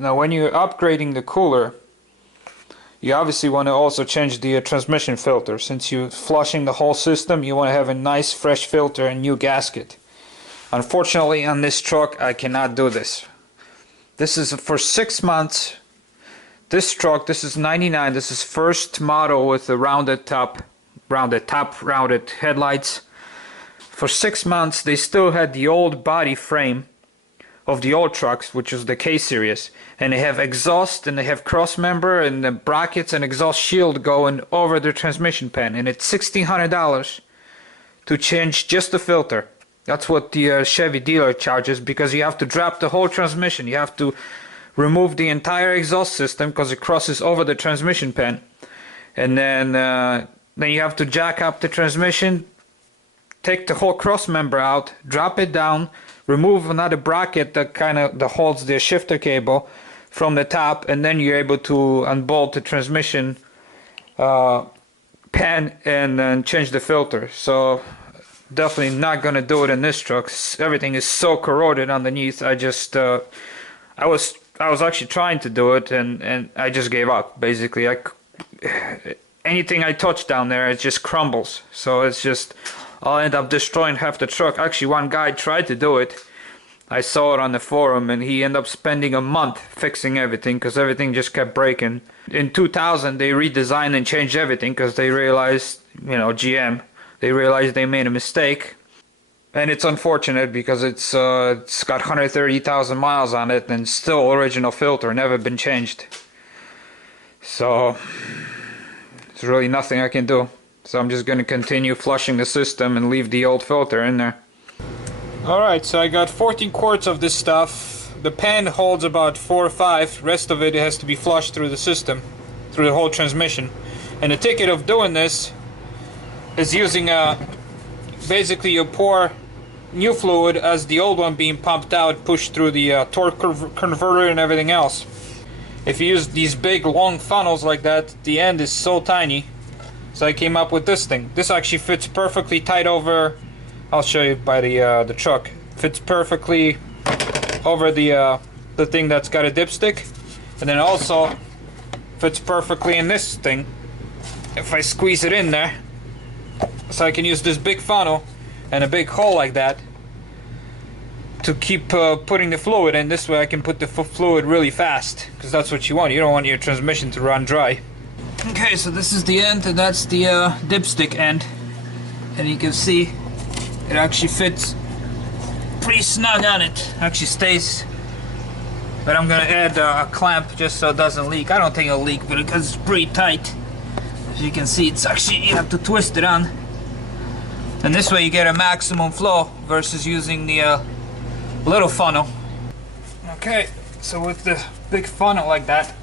Now when you're upgrading the cooler, you obviously want to also change the transmission filter. Since you're flushing the whole system, you want to have a nice fresh filter and new gasket. Unfortunately on this truck I cannot do this. This is for 6 months. This truck, this is 99, this is first model with the rounded headlights. For 6 months they still had the old body frame of the old trucks, which is the K series, and they have exhaust and they have cross member and the brackets and exhaust shield going over the transmission pan, and it's $1,600 to change just the filter. That's what the Chevy dealer charges, because you have to drop the whole transmission. You have to remove the entire exhaust system because it crosses over the transmission pan, and then you have to jack up the transmission, take the whole cross member out, drop it down, remove another bracket that that holds the shifter cable from the top, and then you're able to unbolt the transmission pan and then change the filter. So definitely not gonna do it in this truck. Everything is so corroded underneath. I was actually trying to do it, and I just gave up. Basically, anything I touch down there, it just crumbles. So it's just, I'll end up destroying half the truck. Actually, one guy tried to do it. I saw it on the forum, and he ended up spending a month fixing everything because everything just kept breaking. In 2000, they redesigned and changed everything because they realized, GM, they realized they made a mistake. And it's unfortunate because it's got 130,000 miles on it and still original filter, never been changed. So there's really nothing I can do. So I'm just going to continue flushing the system and leave the old filter in there. Alright, so I got 14 quarts of this stuff. The pan holds about 4 or 5. Rest of it has to be flushed through the system, through the whole transmission. And the ticket of doing this is using basically you pour new fluid as the old one being pumped out, pushed through the torque converter and everything else. If you use these big long funnels like that, the end is so tiny. So I came up with this thing. This actually fits perfectly tight over, I'll show you by the truck. Fits perfectly over the thing that's got a dipstick, and then also fits perfectly in this thing if I squeeze it in there. So I can use this big funnel and a big hole like that to keep putting the fluid in. This way I can put the fluid really fast, because that's what you want. You don't want your transmission to run dry. Okay, so this is the end, and that's the dipstick end, and you can see it actually fits pretty snug on it. Actually stays, but I'm gonna add a clamp just so it doesn't leak. I don't think it'll leak, but because it's pretty tight, as you can see, it's actually, you have to twist it on. And this way you get a maximum flow versus using the little funnel. Okay, so with the big funnel like that,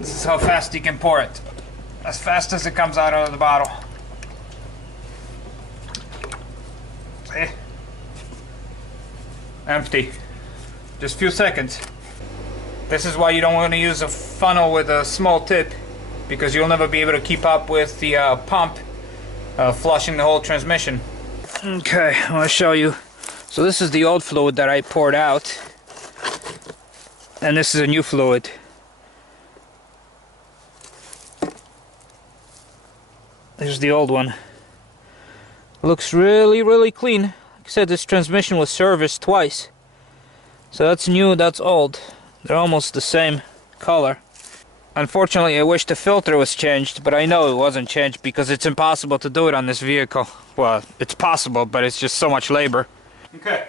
this is how fast you can pour it. As fast as it comes out of the bottle. See? Empty. Just a few seconds. This is why you don't want to use a funnel with a small tip, because you'll never be able to keep up with the pump flushing the whole transmission. Okay, I want to show you. So this is the old fluid that I poured out, and this is a new fluid. There's the old one. Looks really clean. Like I said, this transmission was serviced twice. So that's new, that's old. They're almost the same color. Unfortunately, I wish the filter was changed, but I know it wasn't changed because it's impossible to do it on this vehicle. Well, it's possible, but it's just so much labor. Okay.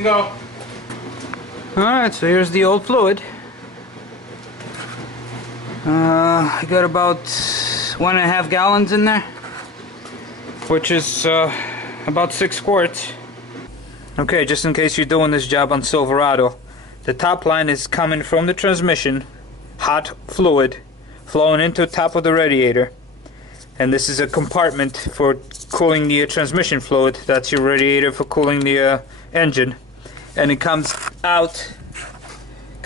can go. Alright, so here's the old fluid. I got about 1.5 gallons in there, which is about 6 quarts. Okay, just in case you're doing this job on Silverado, the top line is coming from the transmission, hot fluid flowing into the top of the radiator, and this is a compartment for cooling the transmission fluid. That's your radiator for cooling the engine, and it comes out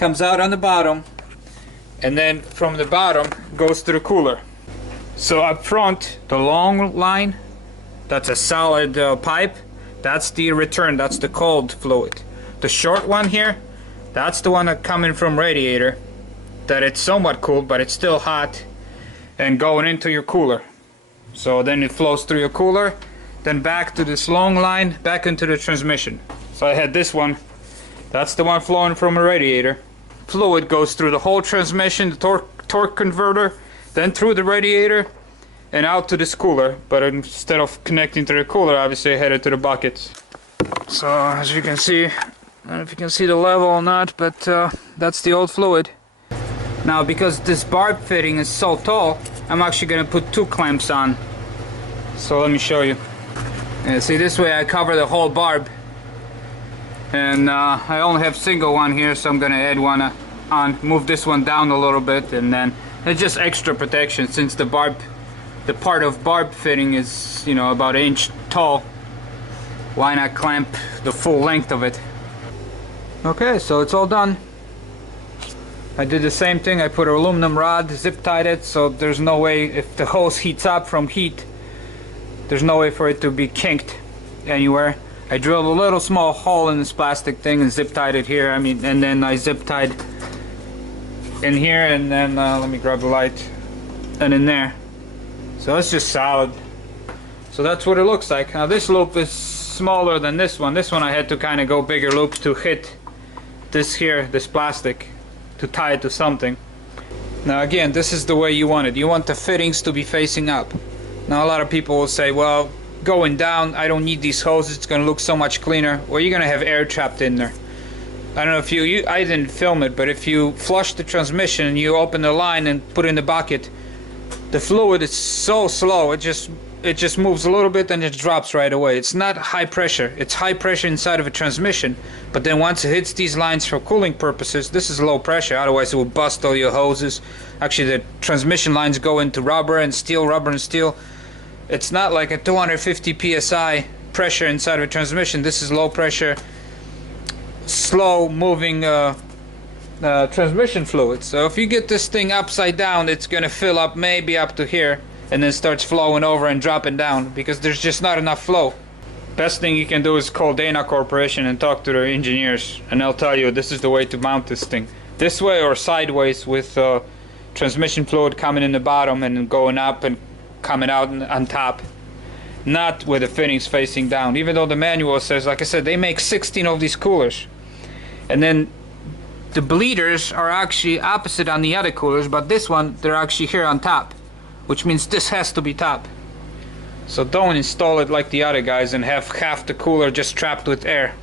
on the bottom, and then from the bottom goes to the cooler. So up front, the long line, that's a solid pipe. That's the return, that's the cold fluid. The short one here, that's the one that coming from radiator, that it's somewhat cooled, but it's still hot, and going into your cooler. So then it flows through your cooler, then back to this long line, back into the transmission. So I had this one, that's the one flowing from a radiator. Fluid goes through the whole transmission, the torque converter, then through the radiator, and out to this cooler. But instead of connecting to the cooler, obviously I headed to the buckets. So as you can see, I don't know if you can see the level or not, but that's the old fluid. Now because this barb fitting is so tall, I'm actually going to put 2 clamps on. So let me show you. Yeah, see, this way I cover the whole barb. And I only have single one here, so I'm going to add one on, move this one down a little bit, and then it's just extra protection since the part of barb fitting is, you know, about 1 inch tall. Why not clamp the full length of it? Okay, so it's all done. I did the same thing. I put an aluminum rod, zip tied it, so there's no way, if the hose heats up from heat, there's no way for it to be kinked anywhere. I drilled a little small hole in this plastic thing and zip tied it here. And then I zip tied in here, and then let me grab the light, and in there. So it's just solid. So that's what it looks like. Now this loop is smaller than this one. This one I had to kind of go bigger loop to hit this here, this plastic, to tie it to something. Now again, this is the way you want it. You want the fittings to be facing up. Now a lot of people will say, well, going down, I don't need these hoses, it's going to look so much cleaner. Well, you're going to have air trapped in there. I don't know if I didn't film it, but if you flush the transmission and you open the line and put it in the bucket, the fluid is so slow, it just moves a little bit and it drops right away. It's not high pressure. It's high pressure inside of a transmission, but then once it hits these lines for cooling purposes, this is low pressure, otherwise it will bust all your hoses. Actually, the transmission lines go into rubber and steel, rubber and steel. It's not like a 250 psi pressure inside of a transmission. This is low pressure, slow moving transmission fluid. So if you get this thing upside down, it's gonna fill up maybe up to here, and then starts flowing over and dropping down because there's just not enough flow. Best thing you can do is call Dana Corporation and talk to their engineers, and they'll tell you this is the way to mount this thing. This way or sideways, with transmission fluid coming in the bottom and going up and coming out on top, not with the fittings facing down. Even though the manual says, like I said, they make 16 of these coolers, and then the bleeders are actually opposite on the other coolers, but this one, they're actually here on top, which means this has to be top. So don't install it like the other guys and have half the cooler just trapped with air.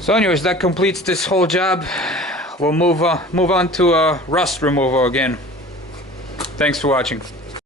So anyways, that completes this whole job. We'll move on to rust removal again. Thanks for watching.